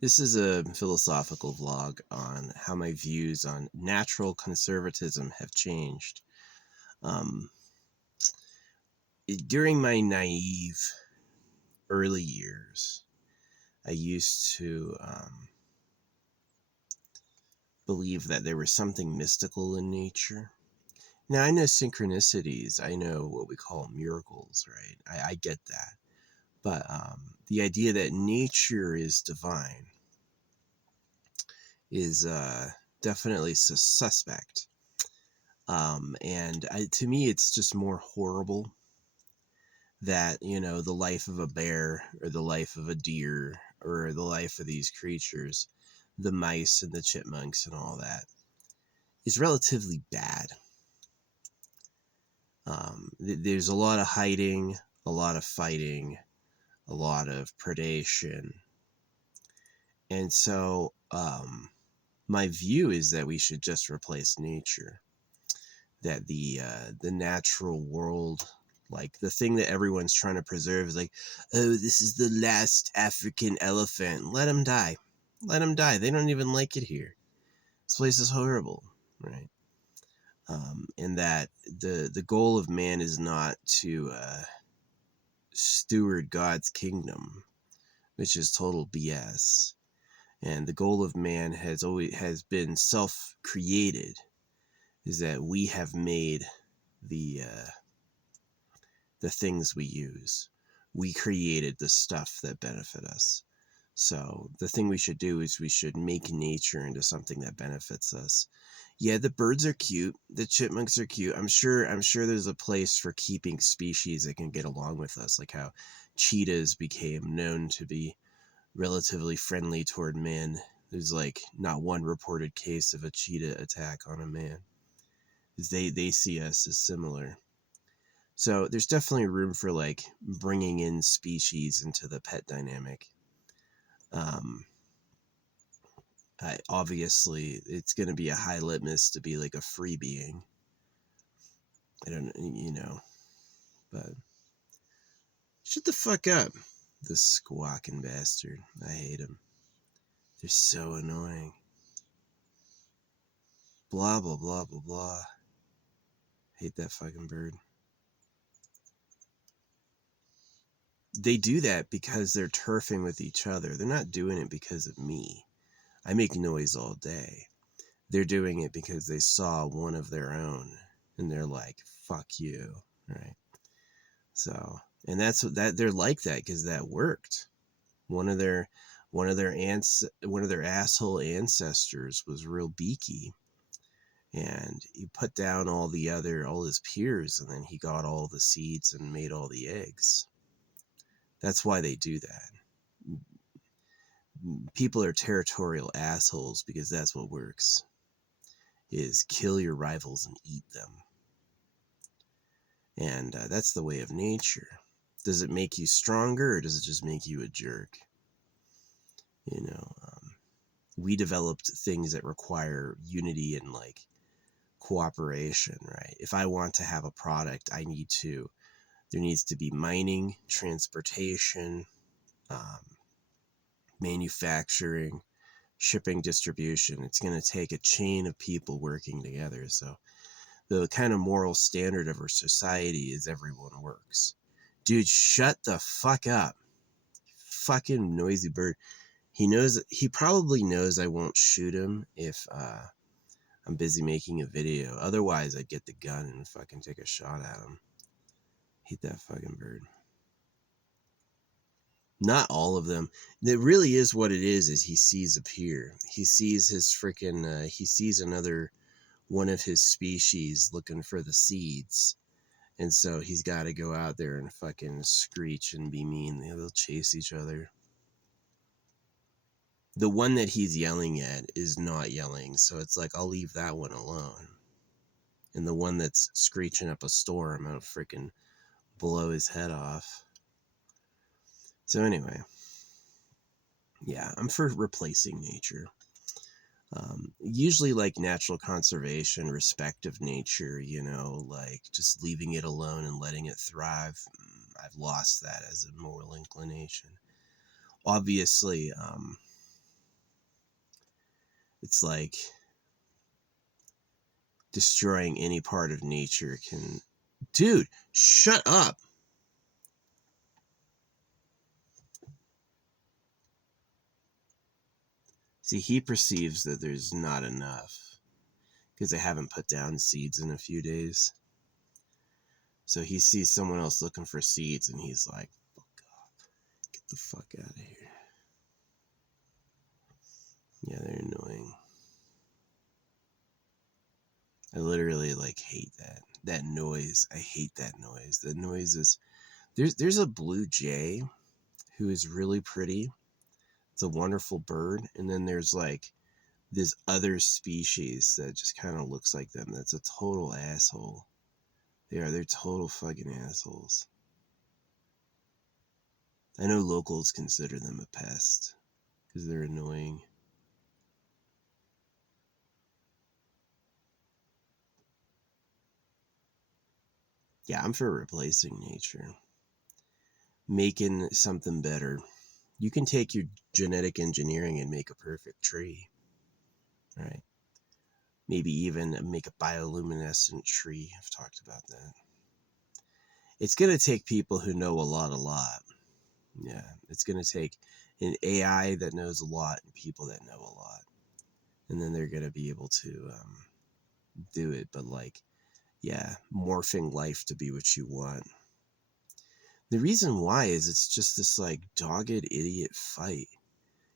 This is a philosophical vlog on how my views on natural conservatism have changed. Um, During my naive early years, I used to believe that there was something mystical in nature. Now, I know synchronicities, I know what we call miracles, right? I get that. But the idea that nature is divine is definitely suspect. To me, it's just more horrible that, the life of a bear or the life of a deer or the life of these creatures, the mice and the chipmunks and all that, is relatively bad. There's a lot of hiding, a lot of fighting, a lot of predation. And so, my view is that we should just replace nature. That the natural world, like the thing that everyone's trying to preserve, is like, oh, this is the last African elephant. Let him die. Let him die. They don't even like it here. This place is horrible, right? And that the goal of man is not to steward God's kingdom, which is total BS. And the goal of man has been self-created, is that we have made the things we use. We created the stuff that benefit us. So the thing we should do is we should make nature into something that benefits us. Yeah, the birds are cute. The chipmunks are cute. I'm sure there's a place for keeping species that can get along with us, like how cheetahs became known to be relatively friendly toward man. There's like not one reported case of a cheetah attack on a man. They see us as similar. So there's definitely room for like bringing in species into the pet dynamic. Obviously, it's going to be a high litmus to be like a free being. I don't, but shut the fuck up, this squawking bastard. I hate him. They're so annoying. Blah, blah, blah, blah, blah. Hate that fucking bird. They do that because they're turfing with each other. They're not doing it because of me. I make noise all day. They're doing it because they saw one of their own and they're like, fuck you, right? So, and that's that they're like that because that worked. One of their asshole ancestors was real beaky, and he put down all his peers, and then he got all the seeds and made all the eggs. That's why they do that. People are territorial assholes because that's what works, is kill your rivals and eat them. And that's the way of nature. Does it make you stronger, or does it just make you a jerk? We developed things that require unity and like cooperation, right? If I want to have a product, there needs to be mining, transportation, manufacturing, shipping, distribution. It's going to take a chain of people working together. So the kind of moral standard of our society is everyone works. Dude, shut the fuck up. Fucking noisy bird. He probably knows I won't shoot him if I'm busy making a video. Otherwise, I'd get the gun and fucking take a shot at him. Hate that fucking bird. Not all of them. It really is what it is he sees a peer. He sees his freaking, he sees another one of his species looking for the seeds. And so he's got to go out there and fucking screech and be mean. They'll chase each other. The one that he's yelling at is not yelling. So it's like, I'll leave that one alone. And the one that's screeching up a storm, I'll freaking blow his head off. So anyway, yeah, I'm for replacing nature. Usually like natural conservation, respect of nature, like just leaving it alone and letting it thrive. I've lost that as a moral inclination. Obviously, It's like destroying any part of nature can... Dude, shut up. See, he perceives that there's not enough because they haven't put down seeds in a few days. So he sees someone else looking for seeds and he's like, fuck off. Get the fuck out of here. Yeah, they're annoying. I literally like hate that noise. I hate that noise. The noise is... There's a blue jay who is really pretty. It's a wonderful bird. And then there's like this other species that just kind of looks like them. That's a total asshole. They're total fucking assholes. I know locals consider them a pest because they're annoying. Yeah, I'm for replacing nature. Making something better. You can take your genetic engineering and make a perfect tree. Right? Maybe even make a bioluminescent tree. I've talked about that. It's going to take people who know a lot. Yeah, it's going to take an AI that knows a lot and people that know a lot. And then they're going to be able to do it. But like, yeah, morphing life to be what you want. The reason why is it's just this like dogged idiot fight.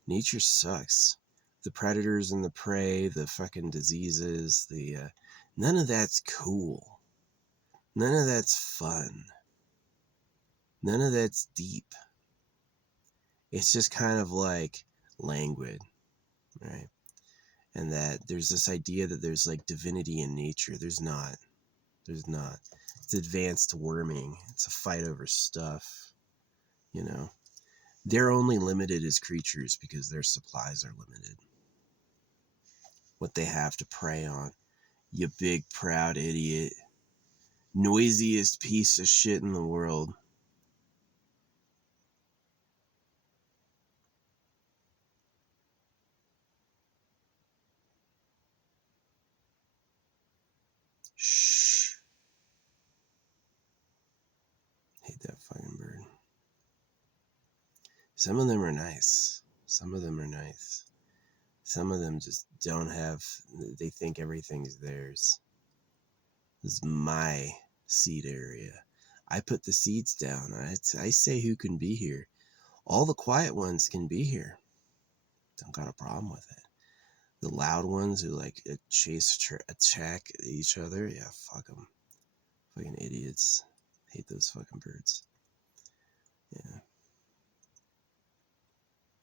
Nature sucks. The predators and the prey, the fucking diseases, none of that's cool. None of that's fun. None of that's deep. It's just kind of like languid, right? And that there's this idea that there's like divinity in nature. There's not. There's not. It's advanced worming. It's a fight over stuff, you know. They're only limited as creatures because their supplies are limited. What they have to prey on. You big, proud idiot. Noisiest piece of shit in the world. Shh. Hate that fucking bird. Some of them are nice. Some of them are nice. Some of them just don't have... They think everything's theirs. This is my seed area. I put the seeds down. I say who can be here. All the quiet ones can be here. Don't got a problem with it. The loud ones who like attack each other, yeah, fuck them. Fucking idiots. Hate those fucking birds. Yeah.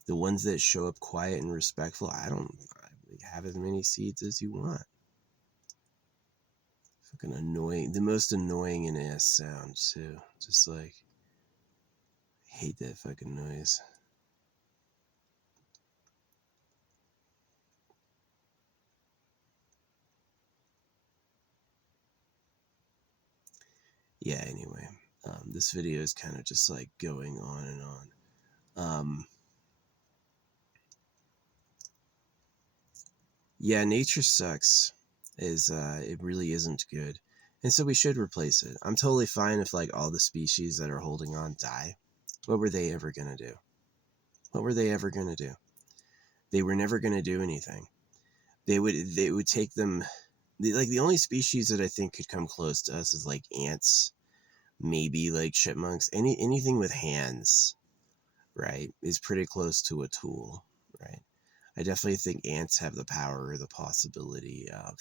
The ones that show up quiet and respectful, I have as many seeds as you want. Fucking annoying. The most annoying and ass sound too. Just like, hate that fucking noise. Yeah, anyway. This video is kind of just like going on and on. Yeah, nature sucks. It really isn't good. And so we should replace it. I'm totally fine if like all the species that are holding on die. What were they ever gonna do? What were they ever gonna do? They were never gonna do anything. They would take them... Like the only species that I think could come close to us is like ants, maybe like chipmunks, anything with hands, right, is pretty close to a tool, right? I definitely think ants have the power or the possibility of,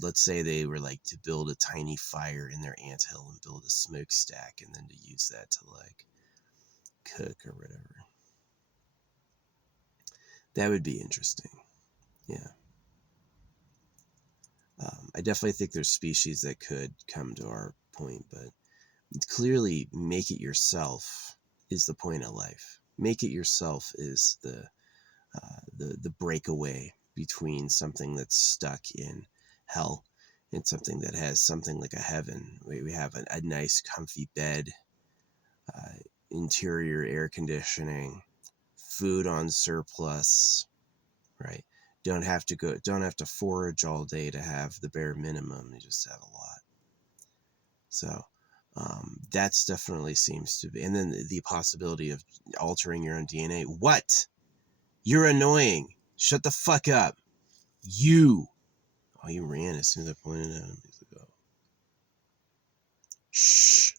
let's say they were like to build a tiny fire in their anthill and build a smokestack and then to use that to like cook or whatever. That would be interesting. Yeah. I definitely think there's species that could come to our point, but clearly make it yourself is the point of life. Make it yourself is the breakaway between something that's stuck in hell and something that has something like a heaven. We have a nice comfy bed, interior air conditioning, food on surplus, right? Don't have to forage all day to have the bare minimum. You just have a lot. So that's definitely seems to be, and then the possibility of altering your own DNA. What? You're annoying. Shut the fuck up. You. Oh, he ran as soon as I pointed at him. He's like, oh. Shh.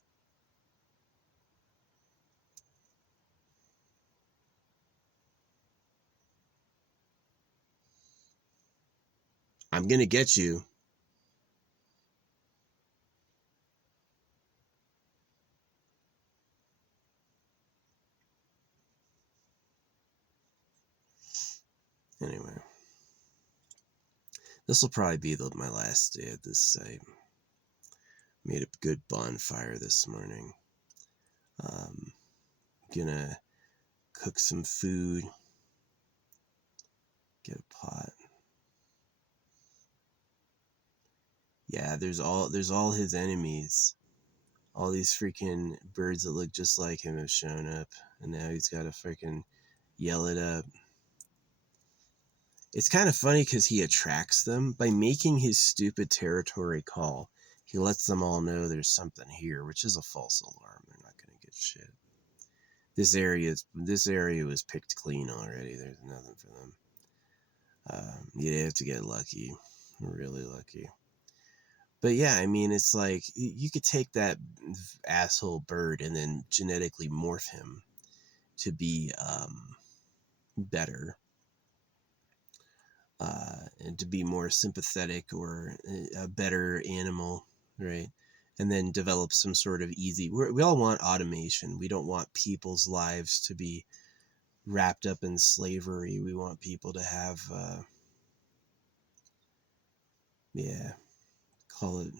I'm gonna get you. Anyway, this will probably be my last day at this site. Made a good bonfire this morning. Gonna cook some food. Get a pot. Yeah, there's all his enemies. All these freaking birds that look just like him have shown up, and now he's got to freaking yell it up. It's kind of funny because he attracts them by making his stupid territory call. He lets them all know there's something here, which is a false alarm. They're not going to get shit. This area was picked clean already. There's nothing for them. You have to get lucky, really lucky. But yeah, I mean, it's like you could take that asshole bird and then genetically morph him to be better, and to be more sympathetic or a better animal, right? And then develop some sort of easy. We all want automation. We don't want people's lives to be wrapped up in slavery. We want people to have, yeah, call it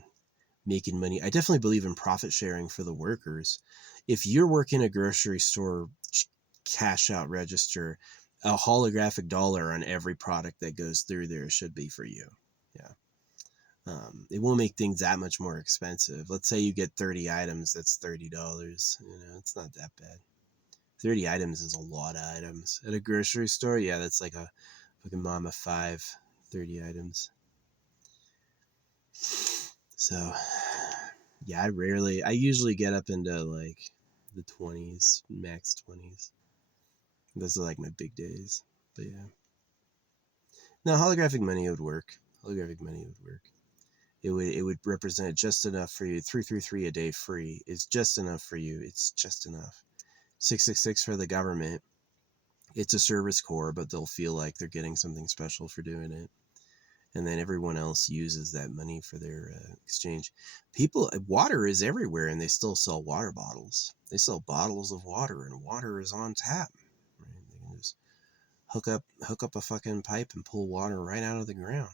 making money. I definitely believe in profit sharing for the workers. If you're working a grocery store cash out register, a holographic dollar on every product that goes through there should be for you. Yeah. It will make things that much more expensive. Let's say you get 30 items, that's $30. It's not that bad. 30 items is a lot of items. At a grocery store, yeah, that's like a fucking mom of 5, 30 items. So, yeah, I usually get up into like the 20s, max 20s. Those are like my big days. But yeah. No, holographic money would work. Holographic money would work. It would represent just enough for you. 333 a day free is just enough for you. It's just enough. 666 for the government. It's a service corps, but they'll feel like they're getting something special for doing it. And then everyone else uses that money for their exchange. Water is everywhere, and they still sell water bottles. They sell bottles of water, and water is on tap. Right? They can just hook up a fucking pipe and pull water right out of the ground.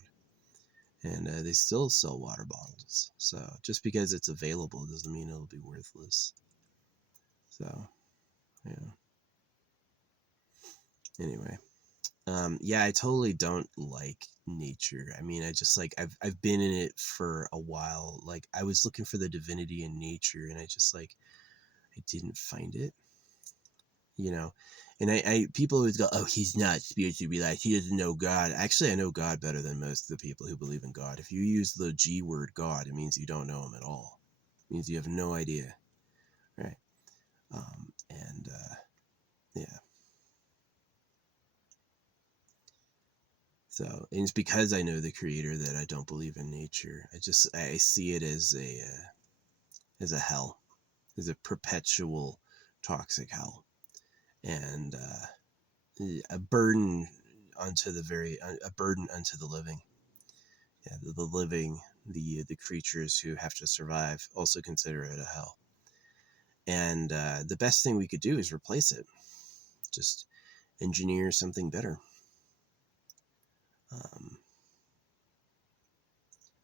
And they still sell water bottles. So just because it's available doesn't mean it'll be worthless. So, yeah. Anyway. Yeah, I totally don't like nature. I mean, I just like I've been in it for a while. Like I was looking for the divinity in nature, and I just like I didn't find it. You know, and I people always go, oh, he's not spiritually realized. He doesn't know God. Actually, I know God better than most of the people who believe in God. If you use the G word God, it means you don't know him at all. It means you have no idea, right? And yeah. So, and it's because I know the creator that I don't believe in nature. I see it as a hell, as a perpetual toxic hell, and a burden a burden unto the living. Yeah, the living, the creatures who have to survive also consider it a hell. And the best thing we could do is replace it. Just engineer something better. Um,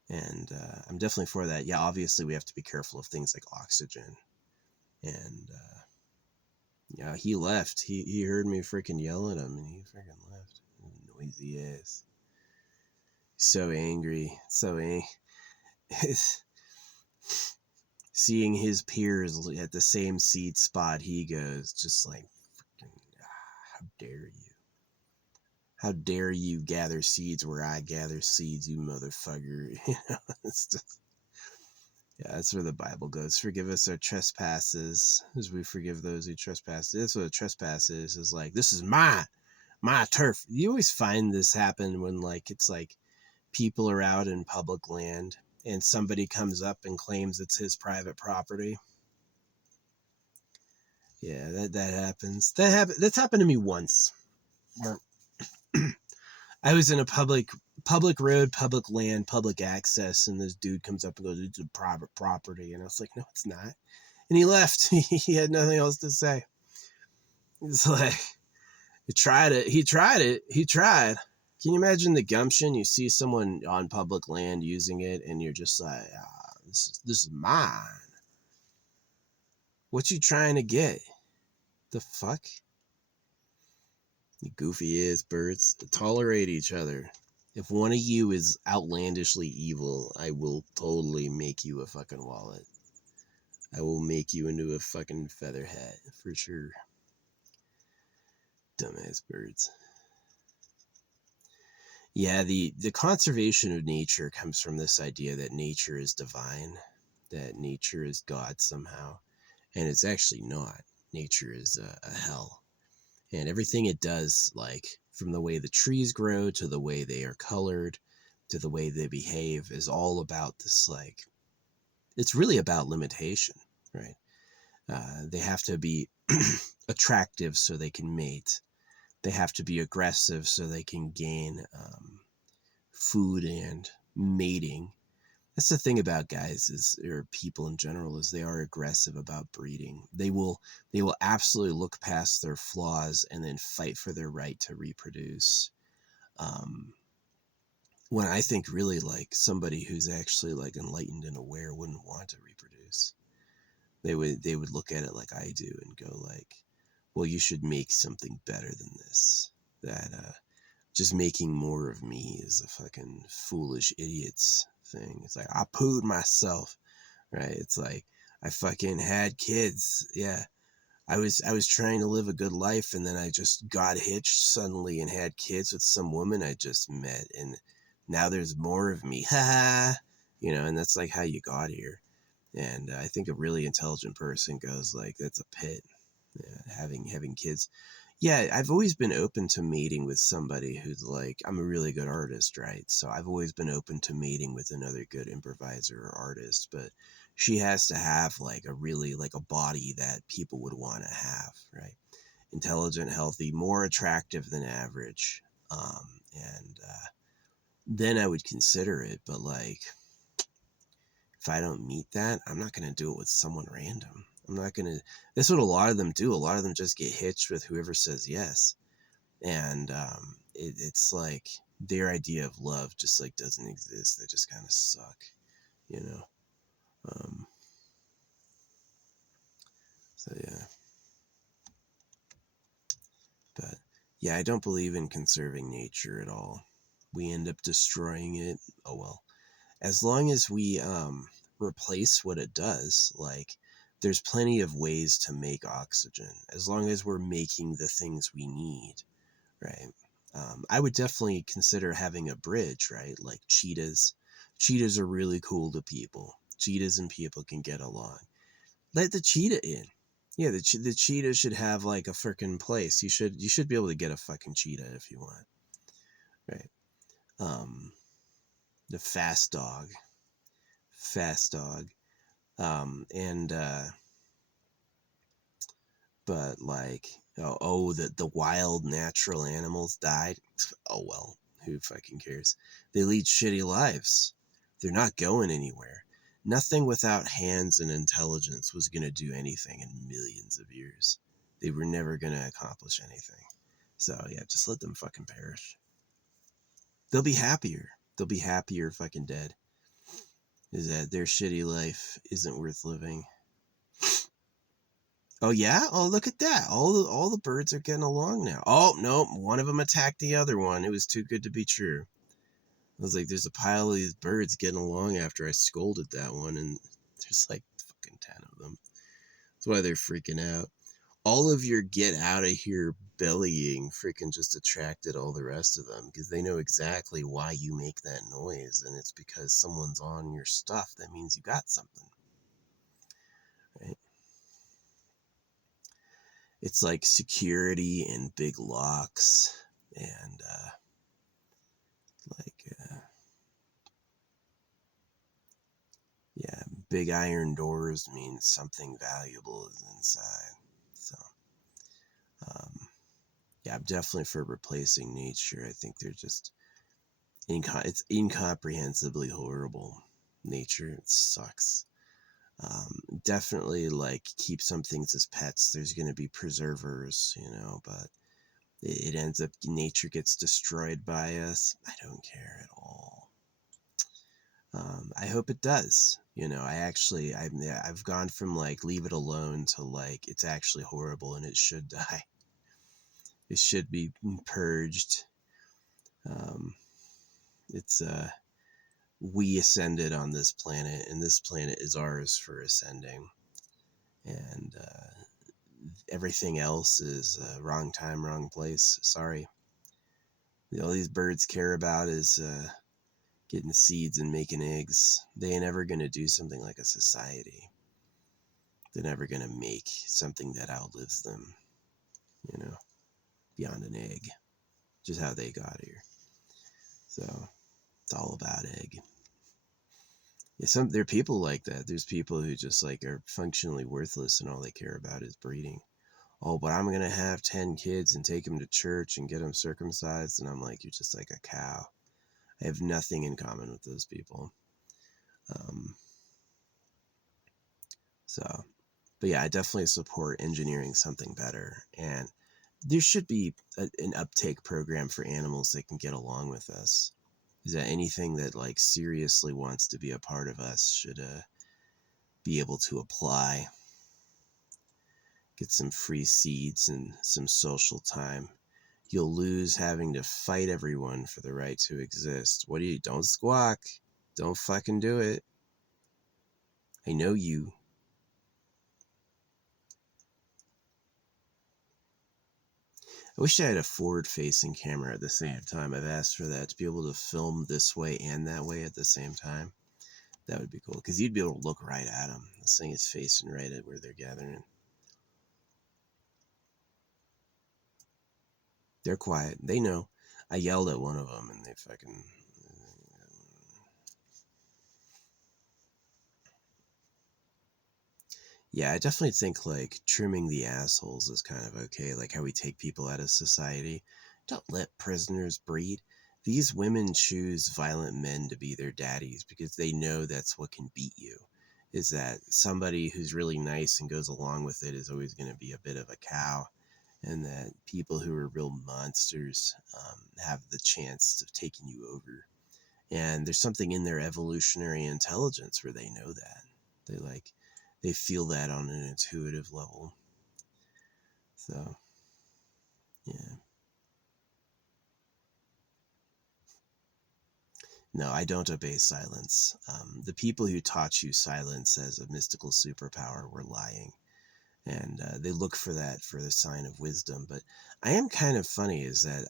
and I'm definitely for that. Yeah, obviously we have to be careful of things like oxygen. And yeah, he left. He heard me freaking yell at him, and he freaking left. Noisy ass. So angry. Seeing his peers at the same seat spot he goes, just like, freaking, how dare you? How dare you gather seeds where I gather seeds, you motherfucker. You know, it's just, yeah, that's where the Bible goes. Forgive us our trespasses as we forgive those who trespass. That's what a trespass is like, this is my turf. You always find this happen when like it's like people are out in public land and somebody comes up and claims it's his private property. Yeah, that happens. That's happened to me once. Where I was in a public road, public land, public access, and this dude comes up and goes, "It's a private property," and I was like, "No, it's not." And he left. He had nothing else to say. It's like, he tried it. He tried. Can you imagine the gumption? You see someone on public land using it, and you're just like, this is mine. What you trying to get? The fuck? You goofy ass birds. Tolerate each other. If one of you is outlandishly evil, I will totally make you a fucking wallet. I will make you into a fucking feather hat for sure. Dumbass birds. Yeah, the conservation of nature comes from this idea that nature is divine, that nature is God somehow, and it's actually not. Nature is a hell, and everything it does, like from the way the trees grow to the way they are colored to the way they behave, is all about this, like, it's really about limitation, right? They have to be attractive so they can mate. They have to be aggressive so they can gain food and mating. That's the thing about guys, is, or people in general, is they are aggressive about breeding. They will absolutely look past their flaws and then fight for their right to reproduce. When I think really like somebody who's actually like enlightened and aware wouldn't want to reproduce. They would look at it like I do and go like, well, you should make something better than this. That just making more of me is a fucking foolish idiot's thing. It's like, I pooed myself, right? It's like, I fucking had kids. Yeah. I was trying to live a good life, and then I just got hitched suddenly and had kids with some woman I just met, and now there's more of me. Ha ha. You know, and that's like how you got here. And I think a really intelligent person goes like, that's a pit. Yeah, having kids. Yeah, I've always been open to mating with somebody who's like, I'm a really good artist, right? So I've always been open to mating with another good improviser or artist, but she has to have like a really, like a body that people would want to have, right? Intelligent, healthy, more attractive than average. And then I would consider it, but like, if I don't meet that, I'm not going to do it with someone random. I'm not going to, that's what a lot of them do. A lot of them just get hitched with whoever says yes. And it's like their idea of love just like doesn't exist. They just kind of suck, you know? So yeah. But yeah, I don't believe in conserving nature at all. We end up destroying it. Oh well. As long as we replace what it does, like, there's plenty of ways to make oxygen, as long as we're making the things we need, right? I would definitely consider having a bridge, right? Like cheetahs. Cheetahs are really cool to people. Cheetahs and people can get along. Let the cheetah in. Yeah, the cheetah should have like a freaking place. You should be able to get a fucking cheetah if you want, right? The fast dog. And but like, the wild natural animals died. Oh well, who fucking cares? They lead shitty lives. They're not going anywhere. Nothing without hands and intelligence was going to do anything in millions of years. They were never going to accomplish anything. So yeah, just let them fucking perish. They'll be happier. They'll be happier fucking dead. Is that their shitty life isn't worth living. Oh yeah? Oh, look at that. All the birds are getting along now. Oh, no, one of them attacked the other one. It was too good to be true. I was like, there's a pile of these birds getting along after I scolded that one, and there's like fucking 10 of them. That's why they're freaking out. All of your get out of here bellying freaking just attracted all the rest of them because they know exactly why you make that noise, and it's because someone's on your stuff. That means you got something, right? It's like security and big locks and like yeah, big iron doors means something valuable is inside. So um, yeah, I'm definitely for replacing nature. I think they're just it's incomprehensibly horrible. Nature, it sucks. Definitely like keep some things as pets. There's going to be preservers, but it ends up nature gets destroyed by us. I don't care at all. I hope it does. I've gone from like leave it alone to like it's actually horrible and it should die. It should be purged. Um, it's we ascended on this planet, and this planet is ours for ascending. And everything else is wrong time, wrong place. Sorry. All these birds care about is getting seeds and making eggs. They ain't ever going to do something like a society. They're never going to make something that outlives them, beyond an egg. Just how they got here. So it's all about egg. Yeah, there are people like that. There's people who just like are functionally worthless and all they care about is breeding. Oh, but I'm going to have 10 kids and take them to church and get them circumcised. And I'm like, you're just like a cow. I have nothing in common with those people. Um, but yeah, I definitely support engineering something better. And there should be an uptake program for animals that can get along with us. Is that anything that like seriously wants to be a part of us should be able to apply, get some free seeds and some social time. You'll lose having to fight everyone for the right to exist. Don't squawk. Don't fucking do it. I know you. I wish I had a forward-facing camera at the same time. I've asked for that to be able to film this way and that way at the same time. That would be cool, because you'd be able to look right at them. This thing is facing right at where they're gathering. They're quiet. They know. I yelled at one of them, and they fucking... Yeah, I definitely think, like, trimming the assholes is kind of okay, like how we take people out of society. Don't let prisoners breed. These women choose violent men to be their daddies because they know that's what can beat you. Is that somebody who's really nice and goes along with it is always going to be a bit of a cow, and that people who are real monsters have the chance of taking you over. And there's something in their evolutionary intelligence where they know that. They feel that on an intuitive level. So, yeah. No, I don't obey silence. The people who taught you silence as a mystical superpower were lying. And they look for that for the sign of wisdom. But I am kind of funny is that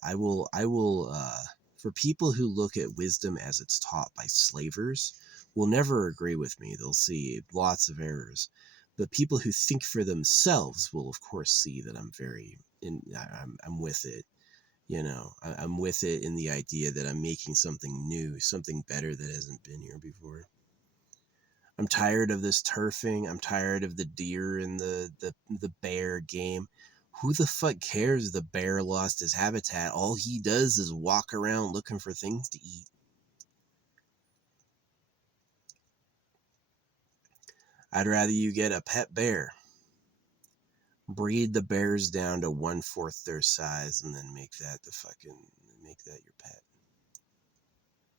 for people who look at wisdom as it's taught by slavers, will never agree with me. They'll see lots of errors. But people who think for themselves will, of course, see that I'm with it. I'm with it in the idea that I'm making something new, something better that hasn't been here before. I'm tired of this turfing. I'm tired of the deer and the bear game. Who the fuck cares the bear lost his habitat? All he does is walk around looking for things to eat. I'd rather you get a pet bear, breed the bears down to 1/4 their size, and then make that your pet.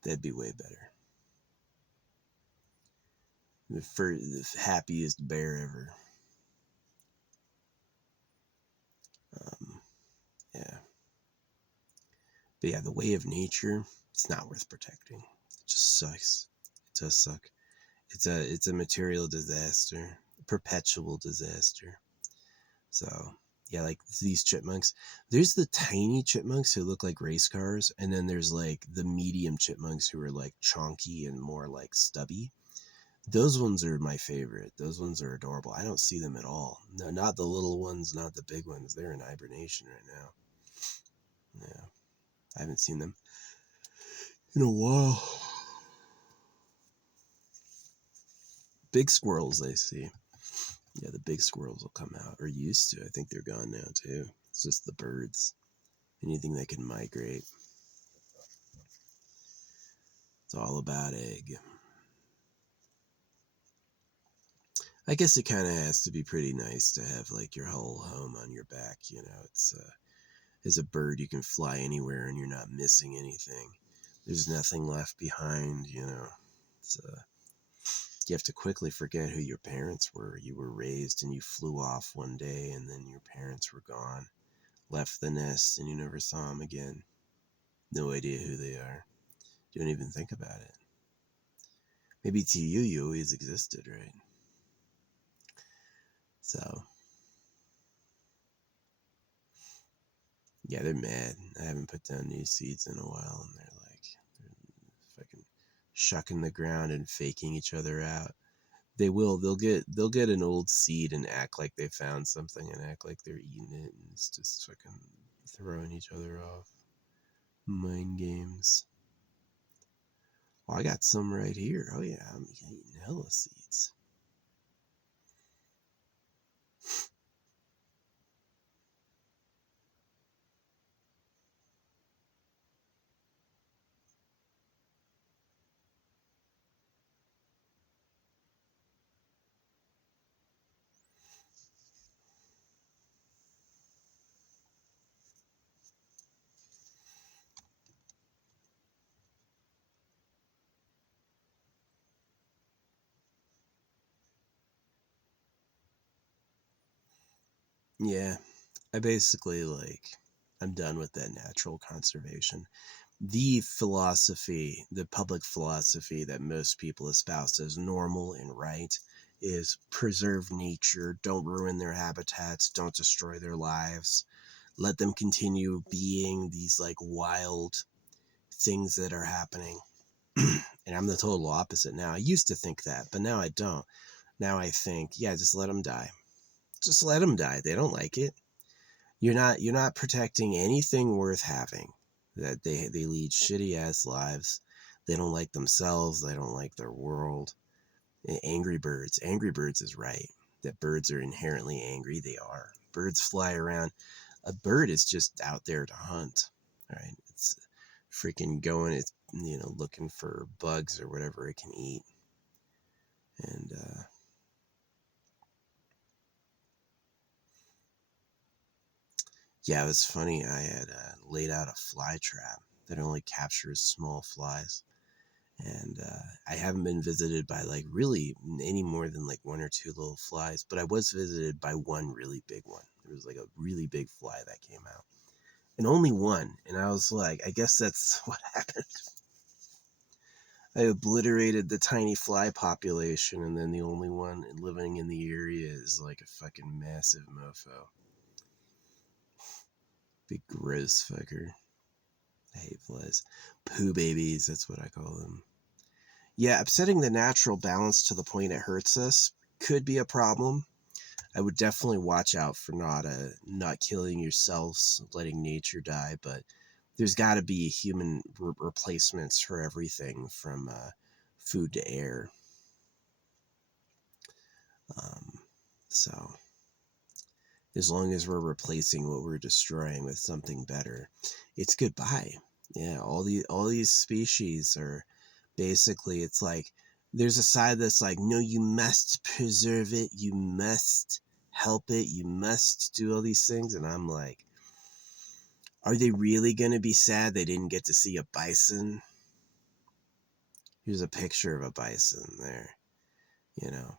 That'd be way better. The happiest bear ever. Yeah. But yeah, the way of nature, it's not worth protecting. It just sucks. It does suck. It's a material disaster, a perpetual disaster. So Yeah, like these chipmunks. There's the tiny chipmunks who look like race cars, and then there's like the medium chipmunks who are like chonky and more like stubby. Those ones are my favorite. Those ones are adorable. I don't see them at all. No, not the little ones, not the big ones. They're in hibernation right now. Yeah, I haven't seen them in a while. Big squirrels, I see. Yeah, the big squirrels will come out, or used to. I think they're gone now too. It's just the birds. Anything that can migrate. It's all about egg. I guess it kind of has to be pretty nice to have like your whole home on your back. You know, it's as a bird you can fly anywhere and you're not missing anything. There's nothing left behind. You know, it's you have to quickly forget who your parents were. You were raised and you flew off one day, and then your parents were gone, left the nest, and you never saw them again. No idea who they are. You don't even think about it. Maybe to you, you always existed, right? So, yeah, they're mad. I haven't put down new seeds in a while, and they're fucking shucking the ground and faking each other out. They will. They'll get an old seed and act like they found something and act like they're eating it, and it's just fucking throwing each other off. Mind games. Oh, I got some right here. Oh yeah, I'm eating hella seeds. Yeah, I basically I'm done with that natural conservation. The philosophy, the public philosophy that most people espouse as normal and right is preserve nature, don't ruin their habitats, don't destroy their lives, let them continue being these like wild things that are happening. And I'm the total opposite now. I used to think that, but now I don't. Now I think, yeah, just let them die. Just let them die. They don't like it. You're not protecting anything worth having. That they lead shitty ass lives. They don't like themselves. They don't like their world. Angry birds. Angry birds is right. That birds are inherently angry. They are. Birds fly around. A bird is just out there to hunt. Right? It's freaking going. It's looking for bugs or whatever it can eat. And yeah, it was funny. I had laid out a fly trap that only captures small flies, and I haven't been visited by like really any more than like one or two little flies, but I was visited by one really big one. There was like a really big fly that came out, and only one. And I was like, I guess that's what happened. I obliterated the tiny fly population, and then the only one living in the area is like a fucking massive mofo. Big gross fucker. I hate flies. Poo babies, that's what I call them. Yeah, upsetting the natural balance to the point it hurts us could be a problem. I would definitely watch out for not killing yourselves, letting nature die, but there's got to be human replacements for everything from food to air. Um, so as long as we're replacing what we're destroying with something better, it's goodbye. Yeah, all these species are basically, it's like there's a side that's like, no, you must preserve it, you must help it, you must do all these things, and I'm like, are they really gonna be sad they didn't get to see a bison? Here's a picture of a bison there. You know,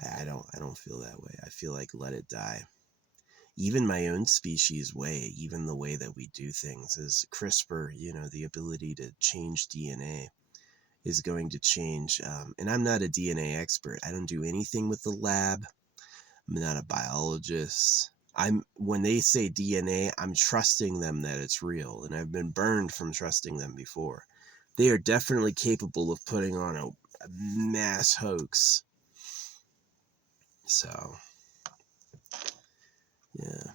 I don't feel that way. I feel like let it die. Even my own species way, even the way that we do things is CRISPR, the ability to change DNA is going to change. And I'm not a DNA expert. I don't do anything with the lab. I'm not a biologist. When they say DNA, I'm trusting them that it's real, and I've been burned from trusting them before. They are definitely capable of putting on a mass hoax. So, yeah.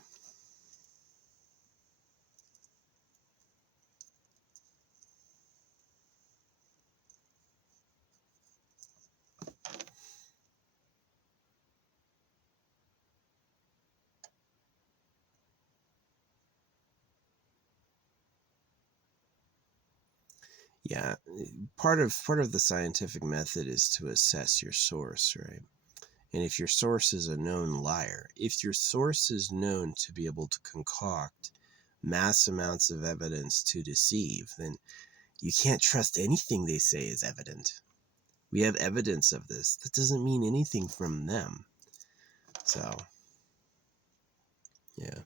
Yeah, part of the scientific method is to assess your source, right? And if your source is a known liar, if your source is known to be able to concoct mass amounts of evidence to deceive, then you can't trust anything they say is evident. We have evidence of this. That doesn't mean anything from them. So, yeah,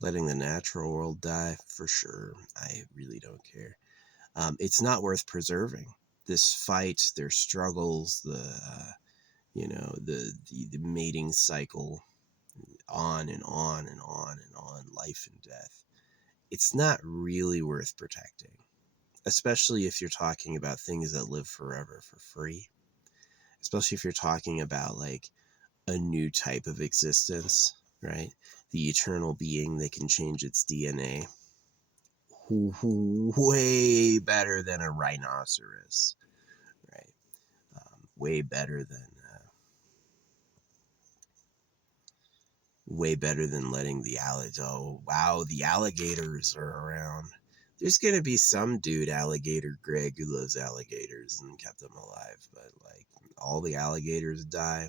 letting the natural world die, for sure. I really don't care. It's not worth preserving. This fight, their struggles, the mating cycle, on and on and on and on, life and death. It's not really worth protecting, especially if you're talking about things that live forever for free. Especially if you're talking about like a new type of existence, right? The eternal being that can change its DNA. Way better than a rhinoceros, right? Way better than letting the alligators. Oh wow, the alligators are around. There's gonna be some dude, Alligator Greg, who loves alligators and kept them alive, but like all the alligators die.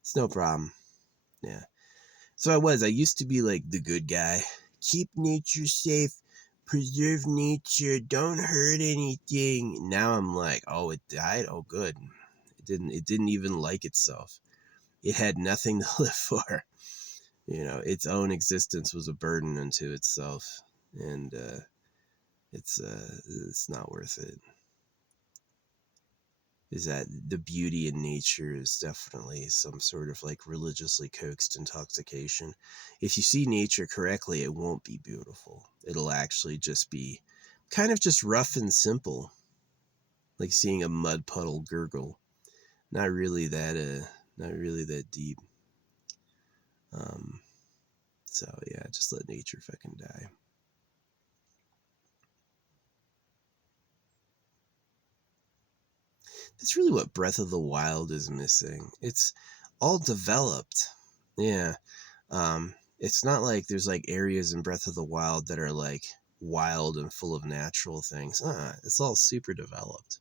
It's no problem. Yeah. So I used to be like the good guy. Keep nature safe, preserve nature, don't hurt anything. Now I'm like, oh, it died? Oh good. It didn't even like itself. It had nothing to live for. Its own existence was a burden unto itself. And it's not worth it. Is that the beauty in nature is definitely some sort of like religiously coaxed intoxication. If you see nature correctly, it won't be beautiful. It'll actually just be kind of just rough and simple, like seeing a mud puddle gurgle. Not really that deep. Um, so yeah, just let nature fucking die. That's really what Breath of the Wild is missing. It's all developed. Yeah. It's not like there's like areas in Breath of the Wild that are like wild and full of natural things. It's all super developed.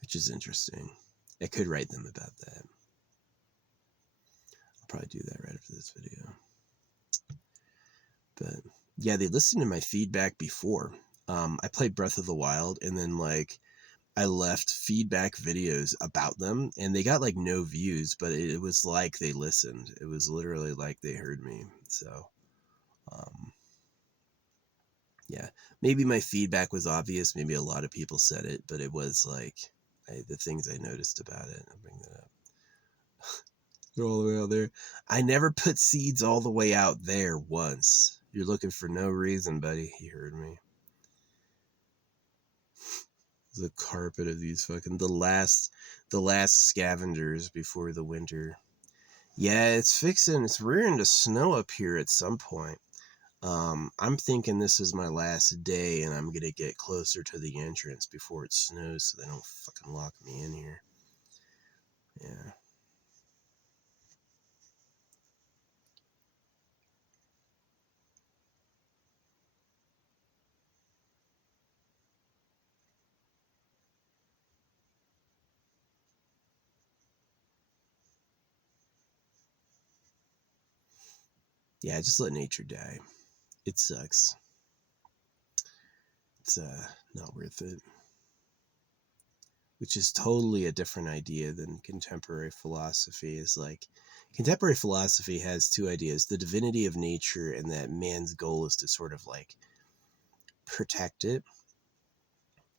Which is interesting. I could write them about that. I'll probably do that right after this video. But yeah, they listened to my feedback before. I played Breath of the Wild and then like I left feedback videos about them and they got like no views, but it was like they listened. It was literally like they heard me. So, um, yeah, maybe my feedback was obvious. Maybe a lot of people said it, but it was like the things I noticed about it. I'll bring that up. They're all the way out there. I never put seeds all the way out there once. You're looking for no reason, buddy. He heard me. The carpet of these fucking the last scavengers before the winter. Yeah, it's rearing to snow up here at some point. I'm thinking this is my last day and I'm gonna get closer to the entrance before it snows so they don't fucking lock me in here. Yeah. Yeah, just let nature die. It sucks. It's not worth it. Which is totally a different idea than contemporary philosophy. Is like contemporary philosophy has two ideas: the divinity of nature, and that man's goal is to sort of like protect it.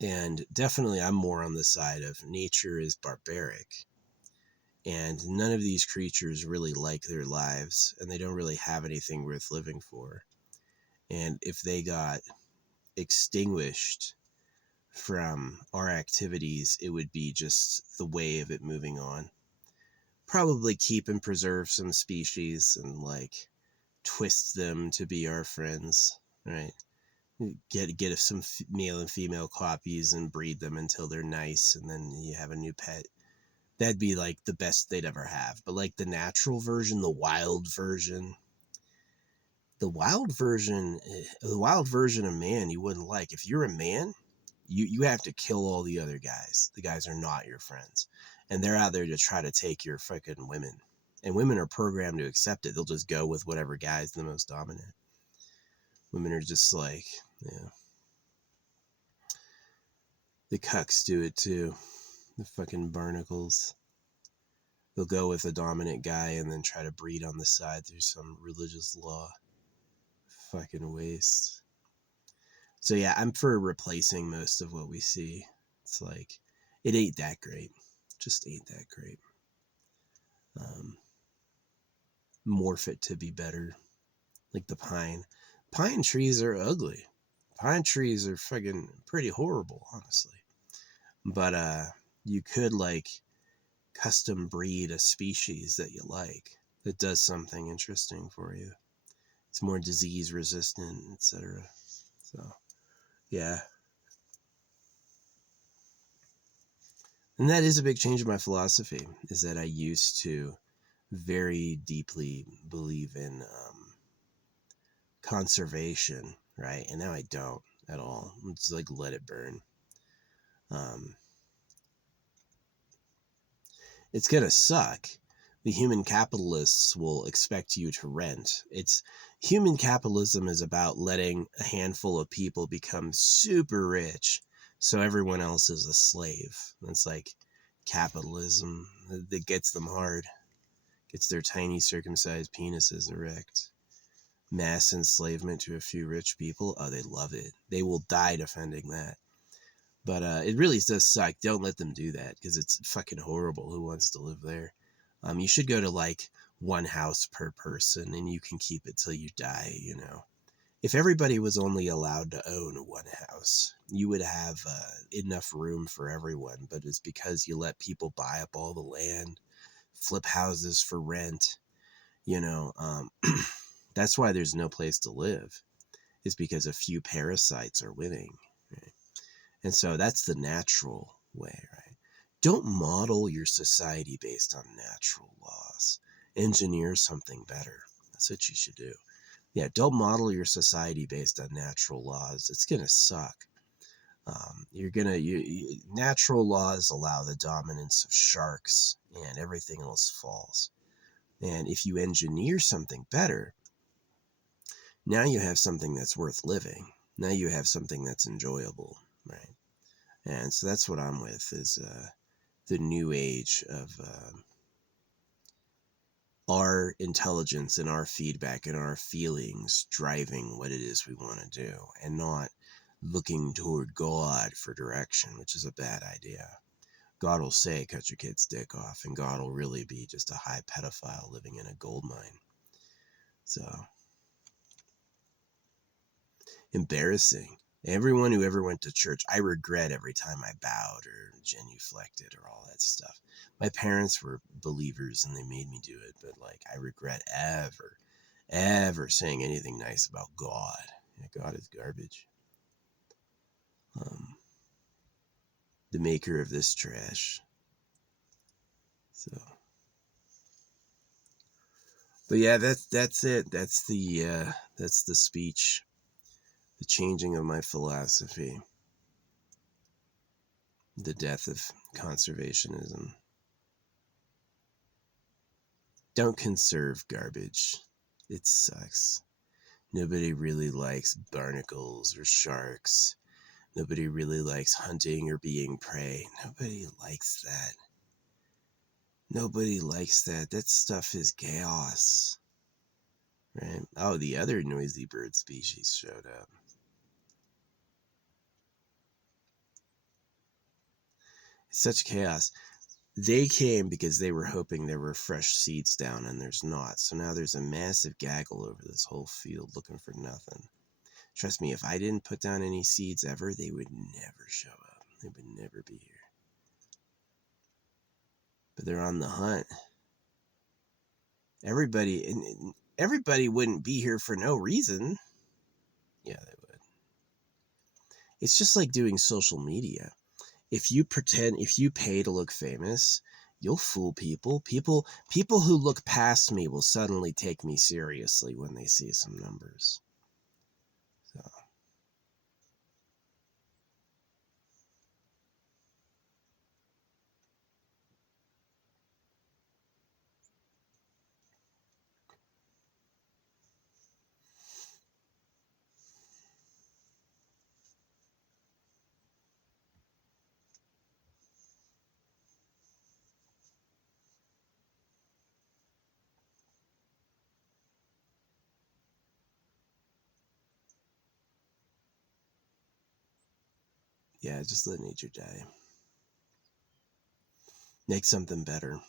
And definitely I'm more on the side of nature is barbaric, and none of these creatures really like their lives, and they don't really have anything worth living for. And if they got extinguished from our activities, it would be just the way of it moving on. Probably keep and preserve some species and like twist them to be our friends, right? Get some male and female copies and breed them until they're nice, and then you have a new pet. That'd be like the best they'd ever have. But like the natural version, the wild version of man you wouldn't like. If you're a man, you have to kill all the other guys. The guys are not your friends, and they're out there to try to take your fucking women. And women are programmed to accept it. They'll just go with whatever guy's the most dominant. Women are just like, yeah. The cucks do it too. The fucking barnacles. They'll go with a dominant guy and then try to breed on the side through some religious law. Fucking waste. So yeah, I'm for replacing most of what we see. It's like, it ain't that great. Just ain't that great. Morph it to be better. Like the pine. Pine trees are ugly. Pine trees are fucking pretty horrible, honestly. But you could like custom breed a species that you like that does something interesting for you. It's more disease resistant, etc. So, yeah. And that is a big change in my philosophy, is that I used to very deeply believe in conservation, right? And now I don't at all. I'm just like, let it burn. It's going to suck. The human capitalists will expect you to rent. Human capitalism is about letting a handful of people become super rich so everyone else is a slave. It's like capitalism that gets them hard, gets their tiny circumcised penises erect. Mass enslavement to a few rich people, oh, they love it. They will die defending that. But it really does suck. Don't let them do that, because it's fucking horrible. Who wants to live there? You should go to like one house per person, and you can keep it till you die, you know. If everybody was only allowed to own one house, you would have enough room for everyone. But it's because you let people buy up all the land, flip houses for rent, you know. That's why there's no place to live. It's because a few parasites are winning, right? And so that's the natural way, right? Don't model your society based on natural laws. Engineer something better. That's what you should do. Yeah, don't model your society based on natural laws. It's going to suck. Natural laws allow the dominance of sharks, and everything else falls. And if you engineer something better, now you have something that's worth living. Now you have something that's enjoyable, right? And so that's what I'm with, is the new age of our intelligence and our feedback and our feelings driving what it is we want to do, and not looking toward God for direction, which is a bad idea. God will say, cut your kid's dick off, and God will really be just a high pedophile living in a gold mine. So, embarrassing. Everyone who ever went to church, I regret every time I bowed or genuflected or all that stuff. My parents were believers and they made me do it, but like, I regret ever saying anything nice about God. Yeah, God is garbage. The maker of this trash. So, but yeah, that's it. That's the speech, the changing of my philosophy, the death of conservationism. Don't conserve garbage. It sucks. Nobody really likes barnacles or sharks. Nobody really likes hunting or being prey. Nobody likes that. Nobody likes that. That stuff is chaos. Right? Oh, the other noisy bird species showed up. It's such chaos. They came because they were hoping there were fresh seeds down, and there's not. So now there's a massive gaggle over this whole field looking for nothing. Trust me, if I didn't put down any seeds ever, they would never show up. They would never be here. But they're on the hunt. Everybody wouldn't be here for no reason. Yeah, they would. It's just like doing social media. If you pay to look famous, you'll fool people. People who look past me will suddenly take me seriously when they see some numbers. So yeah, just let nature die. Make something better.